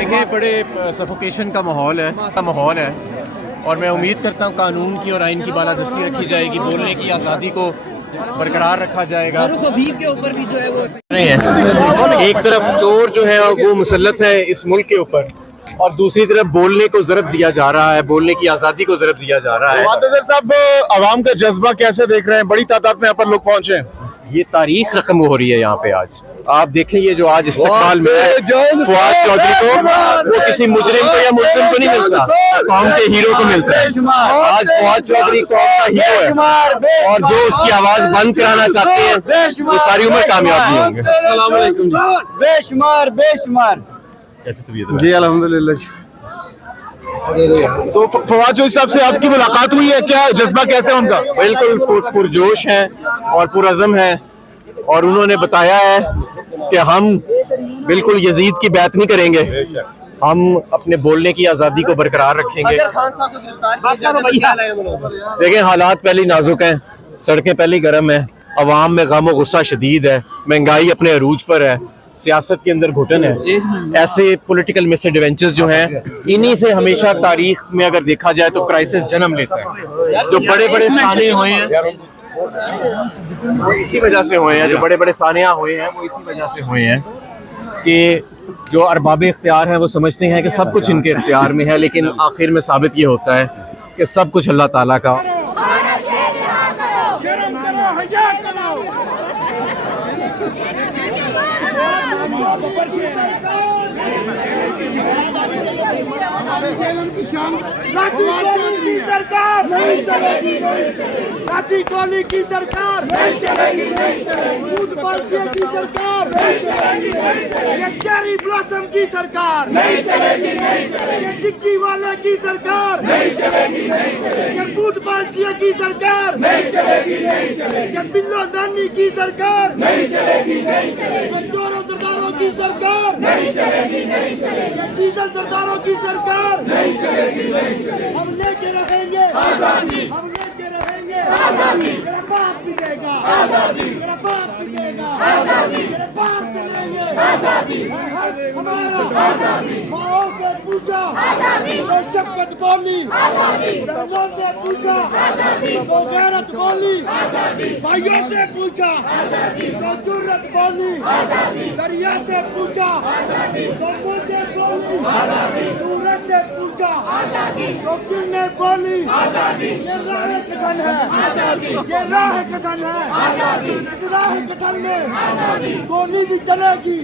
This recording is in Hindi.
देखिए बड़े सफोकेशन का माहौल है और मैं उम्मीद करता हूँ कानून की और आइन की बालादस्ती रखी जाएगी, बोलने की आज़ादी को बरकरार रखा जाएगा। के ऊपर भी जो है वो नहीं है, एक तरफ चोर जो है वो मुसल्लत है इस मुल्क के ऊपर और दूसरी तरफ बोलने को ज़रब दिया जा रहा है, बोलने की आज़ादी को ज़रब दिया जा रहा है। वादर साहब, आवाम का जज्बा कैसे देख रहे हैं? बड़ी तादाद में यहाँ पर लोग पहुंचे हैं। ये तारीख रकम हो रही है यहाँ पे आज। आप देखें ये जो आज इस्तकबाल में फवाद चौधरी को, वो किसी मुजरिम को या मुल्जिम को नहीं मिलता, कौम के हीरो को मिलता है। आज फवाद चौधरी कौम का हीरो है और जो उसकी आवाज बंद कराना चाहते हैं वो सारी उम्र कामयाब नहीं होंगे। अस्सलाम वालेकुम। बेशुमार कैसी तबीयत है? जी अल्हम्दुलिल्लाह। तो फवाद चौधरी साहब से आपकी मुलाकात हुई है, क्या जज्बा कैसा है उनका? बिल्कुल पुरजोश है और पुरअज़म है और उन्होंने बताया है कि हम बिल्कुल यजीद की बात नहीं करेंगे, हम अपने बोलने की आज़ादी को बरकरार रखेंगे। खान साहब को गिरफ्तार किया जाए तो क्या लगेगा? देखें हालात पहले नाजुक हैं, सड़कें पहले गर्म है, अवाम में गम और गुस्सा शदीद है, महंगाई अपने अरूज पर है, सियासत के अंदर घुटन है। ऐसे पॉलिटिकल मिसएडवेंचर्स जो हैं इन्हीं से हमेशा तारीख में अगर देखा जाए तो क्राइसिस जन्म लेता है। जो बड़े बड़े साने हुए हैं वो इसी वजह से हुए हैं, जो बड़े बड़े सानिया हुए हैं वो इसी वजह से हुए हैं कि जो अरबाब इख्तियार हैं वो समझते हैं कि सब कुछ इनके इख्तियार में है, लेकिन आखिर में साबित ये होता है कि सब कुछ अल्लाह ताला का। सरकार नहीं चलेगी, लाठी गोली की सरकार नहीं चलेगी, दूध पालसिया की सरकार नहीं चलेगी, ये चेरी ब्लॉसम की सरकार नहीं चलेगी, ये टिक्की वाले की सरकार नहीं चलेगी, ये दूध पालसिया की सरकार नहीं चलेगी, ये बिल्लो नानी की सरकार नहीं चलेगी, ये चोरों सरदारों की सरकार नहीं चलेगी, ये डीजल सरदारों की सरकार नहीं चलेगी। हम लेके रहेंगे आजादी, हम लेके रहेंगे आजादी, मेरा बाप भी देगा आजादी, मेरा बाप भी देगा आजादी, मेरे बाप से लेंगे आजादी, हमारा आजादी। माओ से पूछा आजादी, तो शक्कत बोली आजादी, बहनों से पूछा आजादी, तो गैरत बोली आजादी, भाइयों से पूछा आजादी, तो जुर्रत बोली आजादी, दरिया से पूछा आजादी, तो मुझे बोली आजादी, सूरज से पूछा आजादी, तो दिल ने बोली आजादी। ये राह कथन है आजादी, ये राह कथन है आजादी, इस राह कथन में आजादी गोली भी चलेगी।